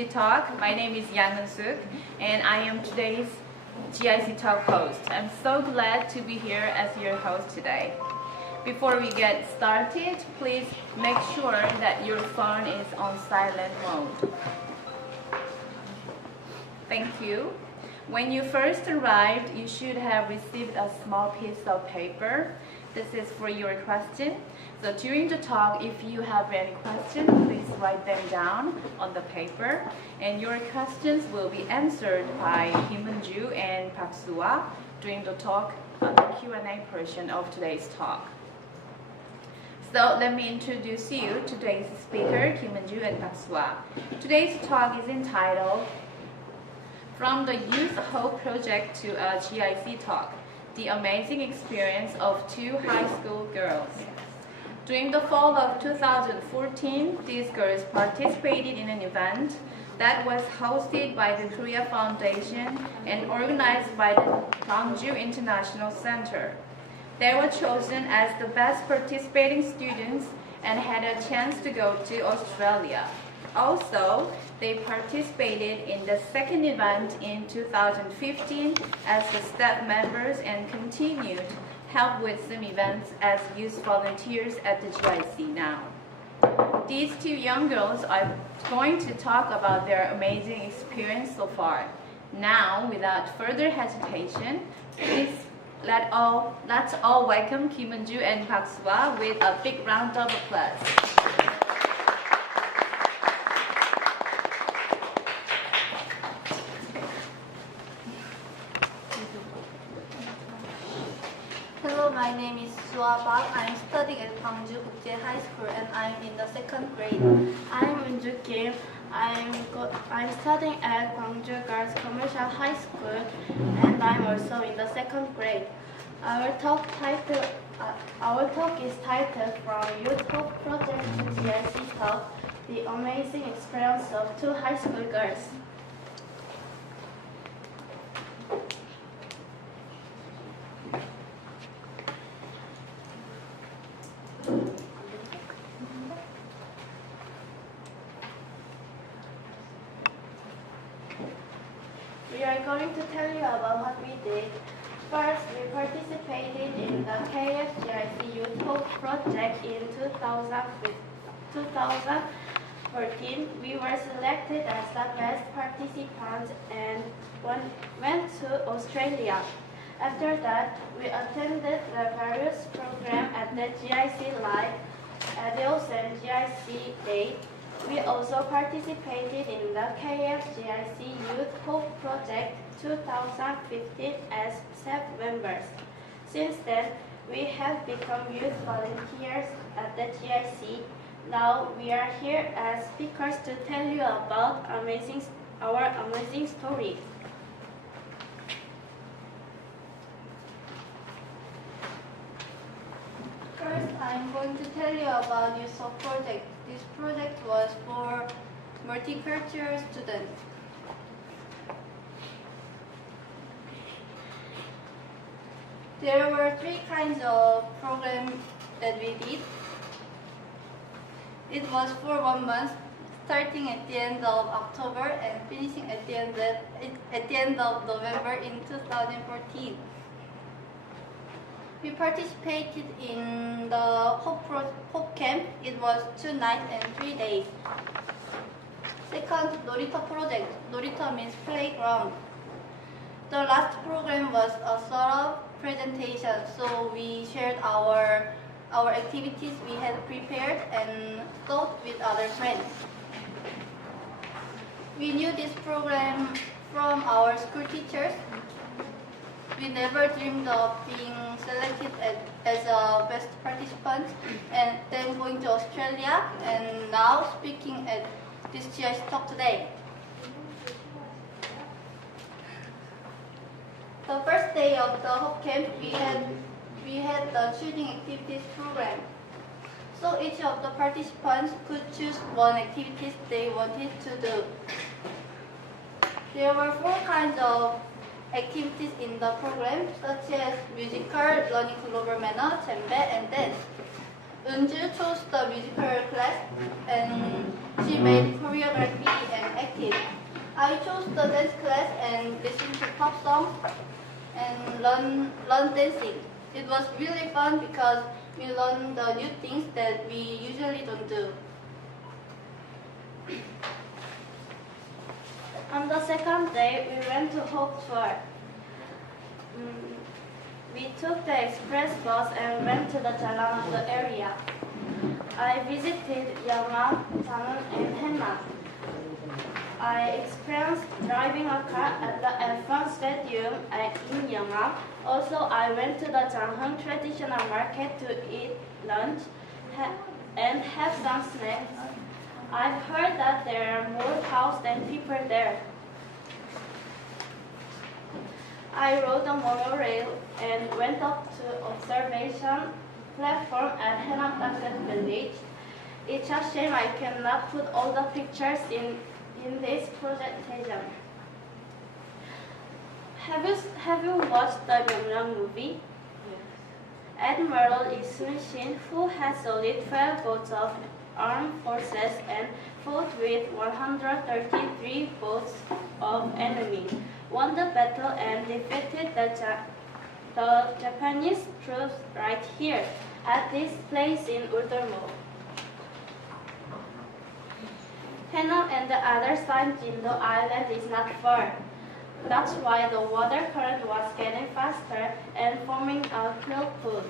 GIC Talk. My name is Eunjoo, and I am today's GIC Talk host. I'm so glad to be here as your host today. Before we get started, please make sure that your phone is on silent mode. Thank you. When you first arrived, you should have received a small piece of paper. This is for your question. So during the talk, if you have any questions, please write them down on the paper. And your questions will be answered by Eunjoo and Park during the talk, the Q&A portion of today's talk. So let me introduce you to today's speaker, Eunjoo and Park. Today's talk is entitled From the Youth Hope Project to a GIC Talk, the amazing experience of two high school girls. During the fall of 2014, these girls participated in an event that was hosted by the Korea Foundation and organized by the Eunjoo International Center. They were chosen as the best participating students and had a chance to go to Australia. Also, they participated in the second event in 2015 as the staff members and continued help with some events as youth volunteers at the GIC now. These two young girls are going to talk about their amazing experience so far. Now, without further hesitation, please let's all welcome Eunjoo and Park with a big round of applause. Hello, my name is Park. I'm studying at Eunjoo High School and I'm in the second grade. I'm Eunjoo Kim. I'm studying at Eunjoo Girls Commercial High School and I'm also in the second grade. Our talk is titled From Youth Hope Project to GIC Talk, the amazing experience of two high school girls. We are going to tell you about what we did. First, we participated in the KFGIC Youth Hope Project in 2014. We were selected as the best participants and went to Australia. After that, we attended the various programs at the GIC like ADIOS and GIC Day. We also participated in the KFGIC Youth Hope Project 2015 as staff members. Since then, we have become youth volunteers at the GIC. Now we are here as speakers to tell you about our amazing story. First, I'm going to tell you about Youth Hope Project. This project was for multicultural students. There were three kinds of programs that we did. It was for 1 month, starting at the end of October and finishing at the end of November in 2014. We participated in the Hope Camp. It was 2 nights and 3 days. Second, Norita project. Norita means playground. The last program was a sort of presentation, so we shared our activities we had prepared and thought with other friends. We knew this program from our school teachers. We never dreamed of being selected as a best participant and then going to Australia and now speaking at this GIC Talk today. The first day of the Hope Camp, we had the choosing activities program. So each of the participants could choose one activity they wanted to do. There were 4 kinds of activities in the program, such as musical, learning global manner, djembe, and dance. Eunjoo chose the musical class, and she made choreography and acting. active. I chose the dance class and listened to pop songs and learn dancing. It was really fun because we learned the new things that we usually don't do. On the second day, we went to Hope Tour. We took the express bus and went to the Jeollanam area. I visited Yeongnam, Daemun, and Haenan. I experienced driving a car at the F1 Stadium in Yeongnam. Also, I went to the Janghung traditional market to eat lunch and have some snacks. I've heard that there are more cows than people there. I rode the monorail and went up to observation platform at Haenan village. It's a shame I cannot put all the pictures in this presentation. Have you watched the Myeongryang movie? Yes. Admiral Lee Sun-shin, who has solid 12 boats of armed forces and fought with 133 boats of enemy, won the battle and defeated the Japanese troops right here at this place in Eunjoo. Haenan and the other side Jindo Island is not far. That's why the water current was getting faster and forming a whirlpool.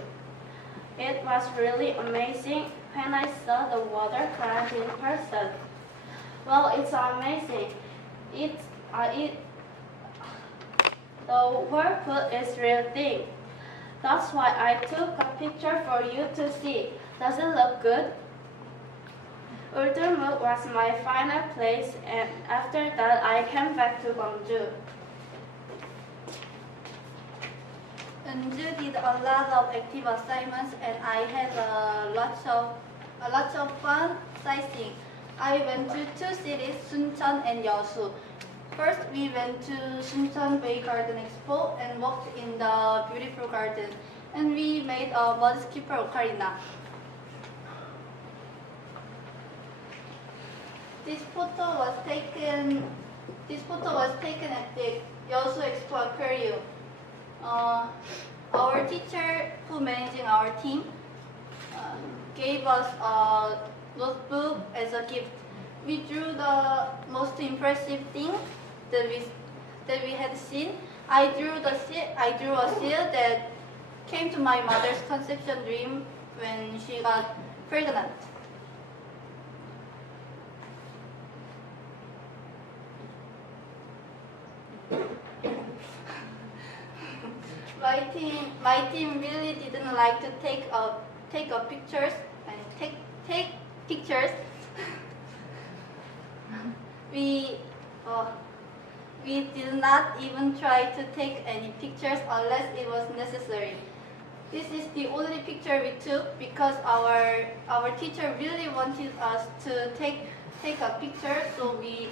It was really amazing when I saw the water current in person. Well, it's amazing. The whirlpool is real thing. That's why I took a picture for you to see. Does it look good? Eunjoo was my final place, and after that I came back to Gwangju. Eunjoo did a lot of active assignments, and I had a lot of fun sightseeing. I went to two cities, Suncheon and Yeosu. First, we went to Suncheon Bay Garden Expo and walked in the beautiful garden, and we made a mud skipper ocarina. This photo was taken at the Yeosu Expo Aquarium. Our teacher, who managing our team, gave us a notebook as a gift. We drew the most impressive thing that we had seen. I drew a seal that came to my mother's conception dream when she got pregnant. My team really didn't like to take pictures. We did not even try to take any pictures unless it was necessary. This is the only picture we took because our teacher really wanted us to take a picture, so we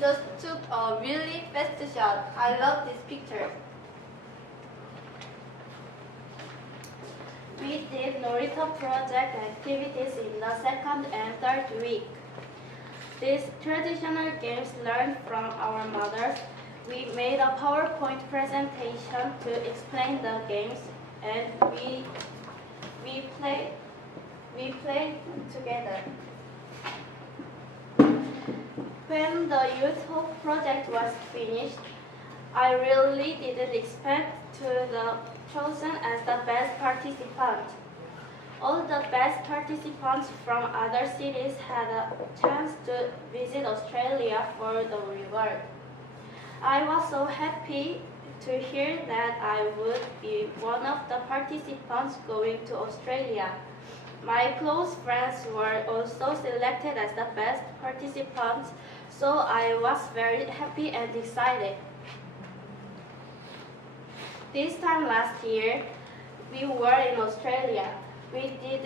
just took a really fast shot. I love this picture. We did Norito project activities in the second and third week. These traditional games learned from our mothers. We made a PowerPoint presentation to explain the games, and we played together. When the Youth Hope project was finished, I really didn't expect to be chosen as the best participant. All the best participants from other cities had a chance to visit Australia for the reward. I was so happy to hear that I would be one of the participants going to Australia. My close friends were also selected as the best participants, so I was very happy and excited. This time last year, we were in Australia. We did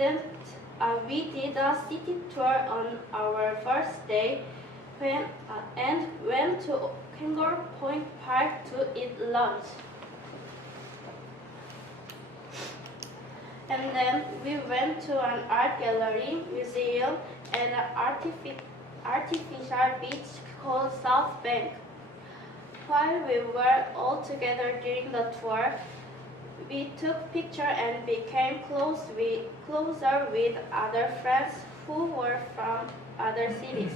a city tour on our first day and went to Kangaroo Point Park to eat lunch. And then we went to an art gallery, museum, and an artificial beach called South Bank. While we were all together during the tour, we took pictures and became closer with other friends who were from other cities.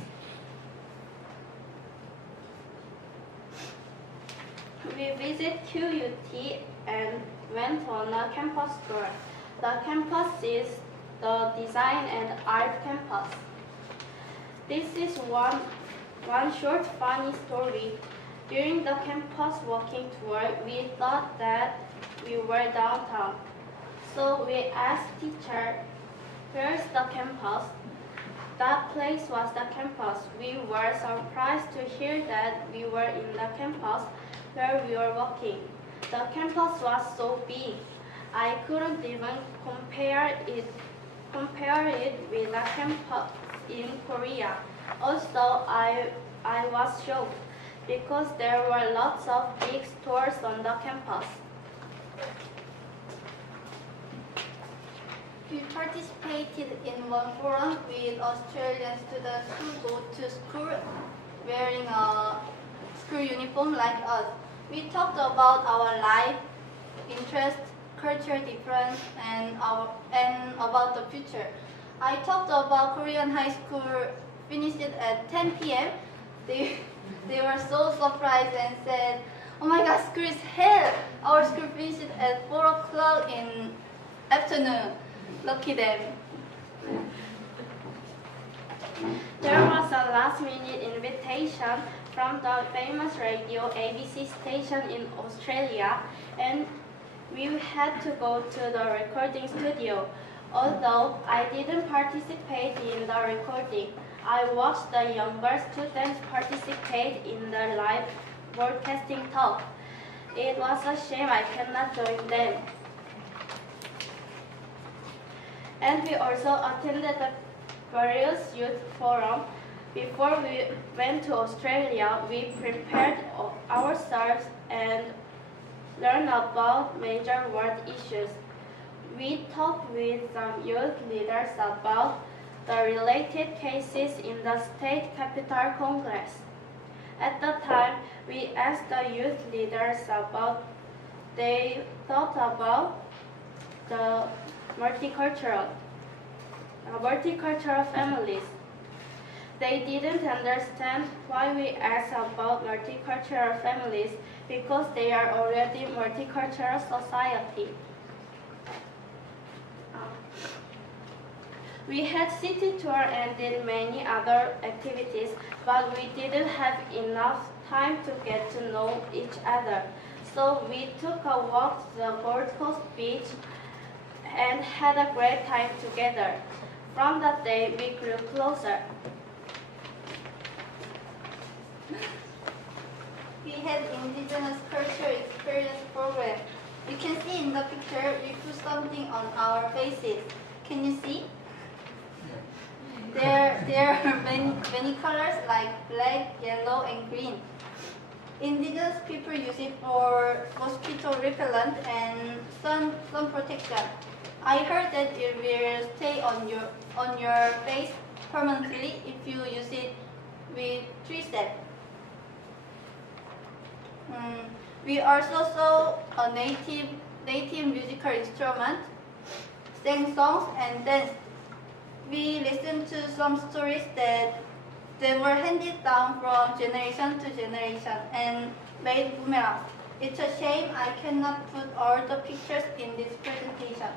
We visited QUT and went on a campus tour. The campus is the Design and Art Campus. This is one short funny story. During the campus walking tour, we thought that we were downtown. So we asked teacher, where's the campus? That place was the campus. We were surprised to hear that we were in the campus where we were walking. The campus was so big, I couldn't even compare it with the campus in Korea. Also, I was shocked because there were lots of big stores on the campus. We participated in one forum with Australian students who go to school wearing a school uniform like us. We talked about our life, interests, cultural difference, and about the future. I talked about Korean high school finished at 10 p.m. They were so surprised and said, "Oh my God, school is hell! Our school finished at 4 o'clock in afternoon. Lucky them." There was a last-minute invitation from the famous radio ABC station in Australia, and we had to go to the recording studio. Although I didn't participate in the recording, I watched the younger students participate in the live broadcasting talk. It was a shame I cannot join them. And we also attended the various youth forums. Before we went to Australia, we prepared ourselves and learned about major world issues. We talked with some youth leaders about the related cases in the state capital Congress. At the time, we asked the youth leaders about they thought about the multicultural families. They didn't understand why we asked about multicultural families because they are already multicultural society. We had city tour and did many other activities, but we didn't have enough time to get to know each other. So we took a walk to the Gold Coast beach and had a great time together. From that day, we grew closer. We had indigenous culture experience program. You can see in the picture we put something on our faces. Can you see? There are many colors like black, yellow, and green. Indigenous people use it for mosquito repellent and sun protection. I heard that it will stay on your face permanently if you use it with 3 steps. We also saw a native musical instrument, sang songs, and danced. We listened to some stories that were handed down from generation to generation and made boomerangs. It's a shame I cannot put all the pictures in this presentation.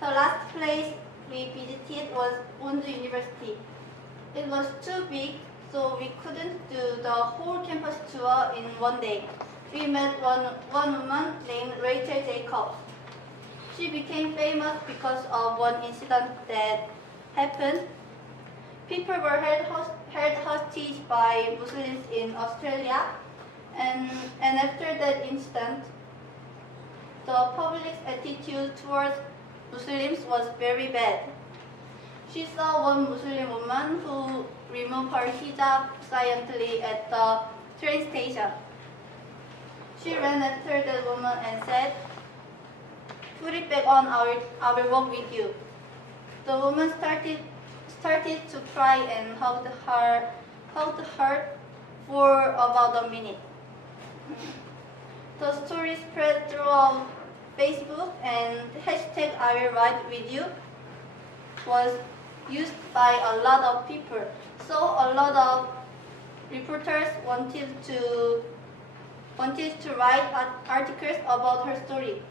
The last place we visited was Eunjoo University. It was too big, so we couldn't do the whole campus tour in one day. We met one woman named Rachel Jacobs. She became famous because of one incident that happened. People were held hostage by Muslims in Australia, and after that incident, the public's attitude towards Muslims was very bad. She saw one Muslim woman who removed her hijab silently at the train station. She ran after that woman and said, "Put it back on, I will walk with you." The woman started started to cry and hugged her for about a minute. The story spread throughout Facebook, and hashtag I will ride with you was used by a lot of people. So a lot of reporters wanted to write articles about her story.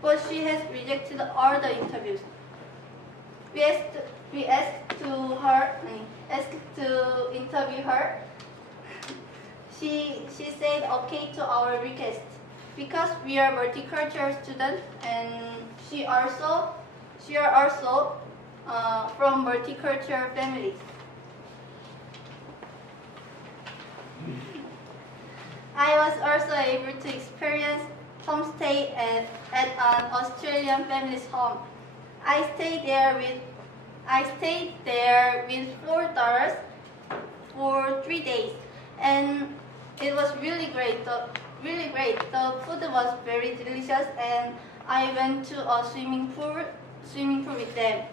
But she has rejected all the interviews. We asked to interview her. She said okay to our request because we are multicultural students, and she are also from multicultural families. I was also able to experience homestay at an Australian family's home. I stayed there with 4 daughters for 3 days, and it was really great. The food was very delicious, and I went to a swimming pool with them.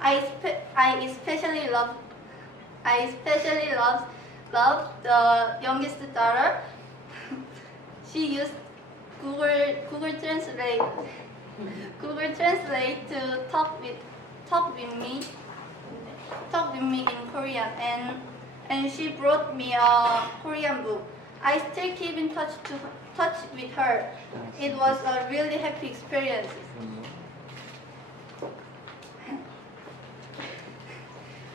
I especially loved the youngest daughter. She used Google Translate to talk with me in Korean, and she brought me a Korean book. I still keep in touch with her. It was a really happy experience.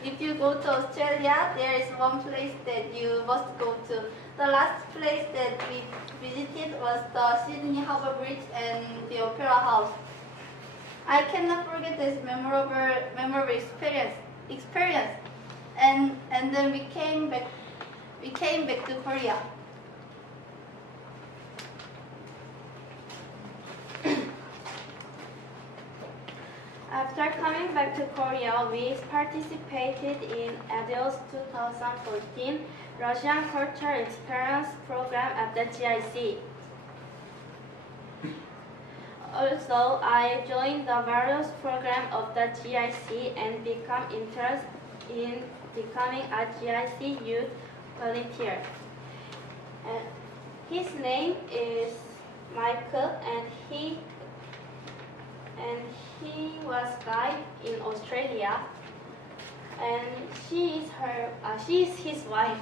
If you go to Australia, there is one place that you must go to. The last place that we visited was the Sydney Harbour Bridge and the Opera House. I cannot forget this memorable experience. And then we came back to Korea. After coming back to Korea, we participated in ADIO's 2014 Russian Culture Experience Program at the GIC. Also, I joined the various programs of the GIC and become interested in becoming a GIC youth volunteer. His name is Michael, and he was guide in Australia, and she is his wife.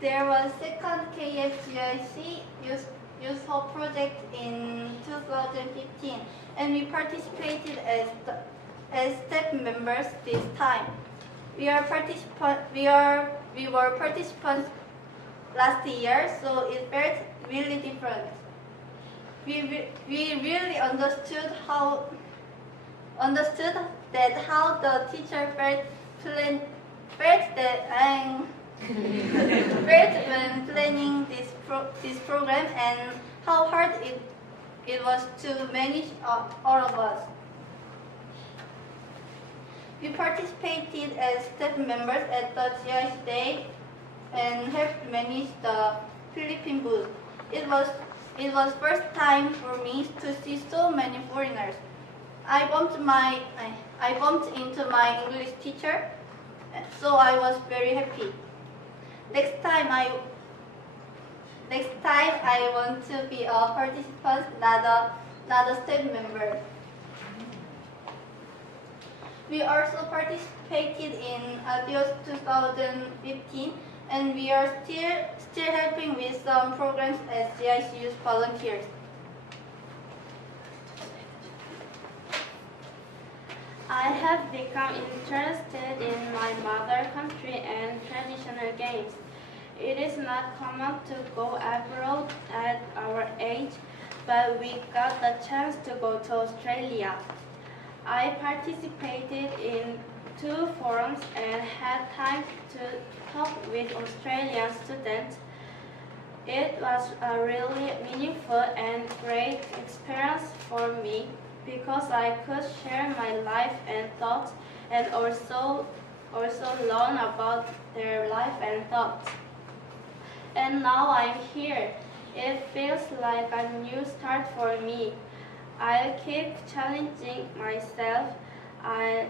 There was second KFGIC Youth Hope project in 2015, and we participated as staff members this time. We were participants last year, so it felt really different. We really understood that how the teacher felt when planning this program, and how hard it was to manage all of us. We participated as staff members at the GIC Day and helped manage the Philippine booth. It was first time for me to see so many foreigners. I bumped into my English teacher, so I was very happy. Next time I want to be a participant, not a staff member. We also participated in ADIOS 2015, and we are still helping with some programs as GIC Youth volunteers. I have become interested in my mother country and traditional games. It is not common to go abroad at our age, but we got the chance to go to Australia. I participated in 2 forums and had time to talk with Australian students. It was a really meaningful and great experience for me, because I could share my life and thoughts and also learn about their life and thoughts. And now I'm here. It feels like a new start for me. I'll keep challenging myself. I'll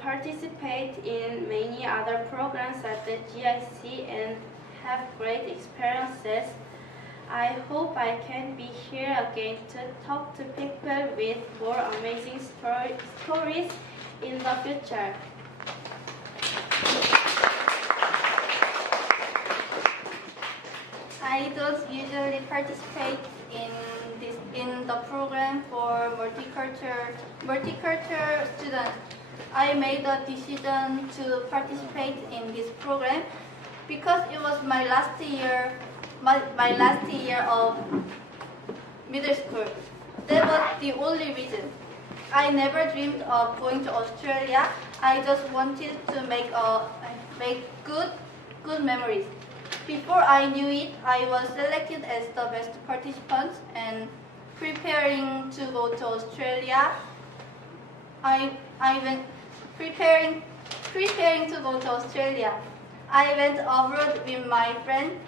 participate in many other programs at the GIC and have great experiences. I hope I can be here again to talk to people with more amazing stories in the future. I don't usually participate in the program for multicultural students. I made a decision to participate in this program because it was my last year of middle school. That was the only reason. I never dreamed of going to Australia. I just wanted to make good memories. Before I knew it, I was selected as the best participant and preparing to go to Australia. I went preparing to go to Australia. I went abroad with my friend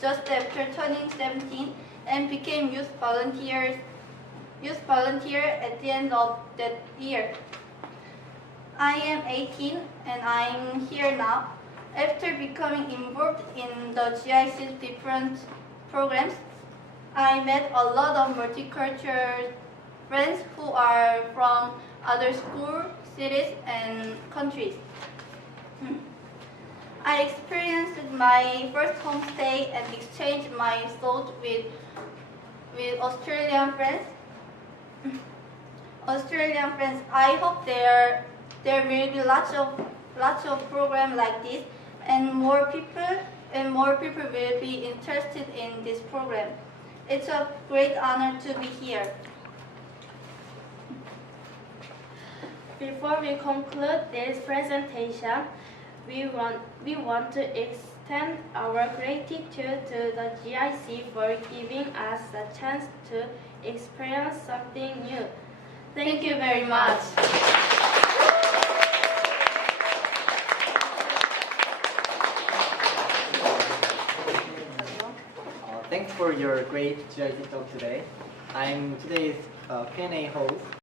just after turning 17 and became youth volunteer at the end of that year. I am 18 and I'm here now. After becoming involved in the GIC's different programs, I met a lot of multicultural friends who are from other schools, cities, and countries. I experienced my first homestay and exchanged my thoughts with Australian friends. I hope there will be lots of programs like this, and more people will be interested in this program. It's a great honor to be here. Before we conclude this presentation, we want to extend our gratitude to the GIC for giving us a chance to experience something new. Thank you very much. Thanks for your great GIC talk today. I'm today's Q&A host.